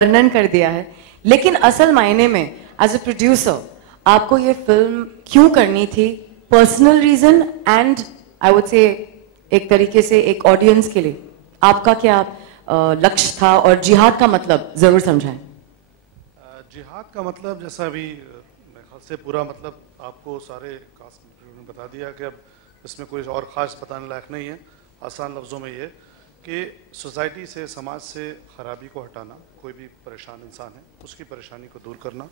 वर्णन कर दिया है, लेकिन असल मायने में एज अ प्रोड्यूसर आपको ये फिल्म क्यों करनी थी? Personal reason and I would say एक तरीके से एक ऑडियंस के लिए आपका क्या लक्ष्य था, और जिहाद का मतलब जरूर समझाएं। जिहाद का मतलब जैसा अभी मेरे ख्याल से पूरा मतलब आपको सारे कास्ट ने बता दिया कि अब इसमें कोई और ख़ास बताने लायक नहीं है। आसान लफ्ज़ों में ये कि सोसाइटी से, समाज से ख़राबी को हटाना, कोई भी परेशान इंसान है उसकी परेशानी को दूर करना,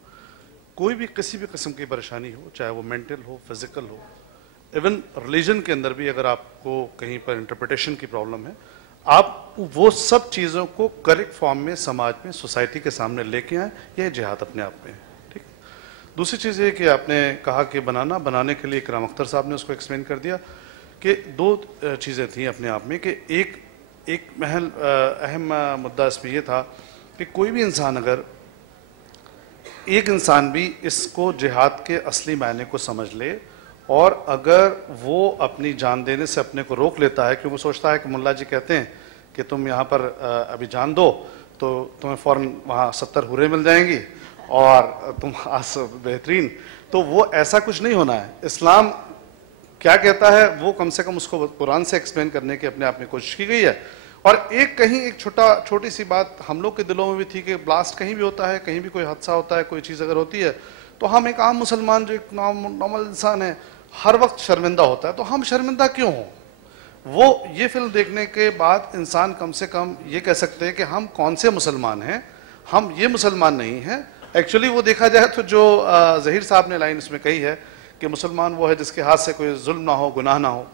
कोई भी किसी भी किस्म की परेशानी हो, चाहे वो मेंटल हो, फिज़िकल हो, इवन रिलीजन के अंदर भी अगर आपको कहीं पर इंटरप्रिटेशन की प्रॉब्लम है, आप वो सब चीज़ों को करेक्ट फॉर्म में समाज में, सोसाइटी के सामने लेके आए, यह जिहाद अपने आप में है। ठीक। दूसरी चीज़ ये कि आपने कहा कि बनाने के लिए इकराम अख्तर साहब ने उसको एक्सप्लेन कर दिया कि दो चीज़ें थी अपने आप में कि एक अहम मुद्दा इसमें यह था कि कोई भी इंसान, अगर एक इंसान भी इसको जिहाद के असली मायने को समझ ले और अगर वो अपनी जान देने से अपने को रोक लेता है, क्योंकि सोचता है कि मुल्ला जी कहते हैं कि तुम यहाँ पर अभी जान दो तो तुम्हें फ़ौरन वहाँ 70 हुरे मिल जाएंगी और तुम आज बेहतरीन, तो वो ऐसा कुछ नहीं होना है। इस्लाम क्या कहता है वो कम से कम उसको कुरान से एक्सप्लेन करने की अपने आप में कोशिश की गई है। और एक छोटी सी बात हम लोग के दिलों में भी थी कि ब्लास्ट कहीं भी होता है, कहीं भी कोई हादसा होता है, कोई चीज़ अगर होती है तो हम एक आम मुसलमान जो एक नॉर्मल इंसान है हर वक्त शर्मिंदा होता है। तो हम शर्मिंदा क्यों हों? वो ये फिल्म देखने के बाद इंसान कम से कम ये कह सकते हैं कि हम कौन से मुसलमान हैं, हम ये मुसलमान नहीं हैं। एक्चुअली वो देखा जाए तो जो ज़हीर साहब ने लाइन इसमें कही है कि मुसलमान वो है जिसके हाथ से कोई जुल्म ना हो, गुनाह ना हो।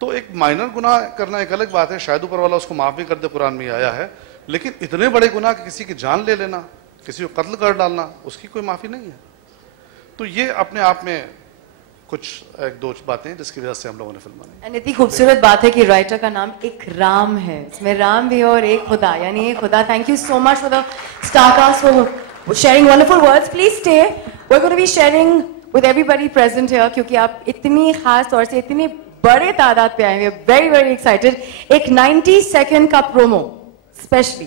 तो एक माइनर गुनाह करना एक अलग बात है, शायद ऊपर वाला उसको माफ़ भी कर दे, कुरान में आया है, लेकिन इतने बड़े गुनाह कि किसी की जान ले लेना, किसी को कत्ल कर डालना, उसकी कोई माफ़ी नहीं है। तो ये अपने आप में कुछ एक दो बातें जिसकी वजह से हम लोगों ने फिल्म बनाई। इतनी खूबसूरत बात है कि राइटर का नाम इकराम है, इसमें राम भी है और एक खुदा, यानी एक खुदा। Thank you so much for the star cast for sharing wonderful words. Please stay, we are going to be sharing with everybody present here, क्योंकि आप इतनी खास तौर से इतनी बड़े तादाद पे आए हैं। We are very very excited. एक 90 सेकंड का प्रोमो स्पेशली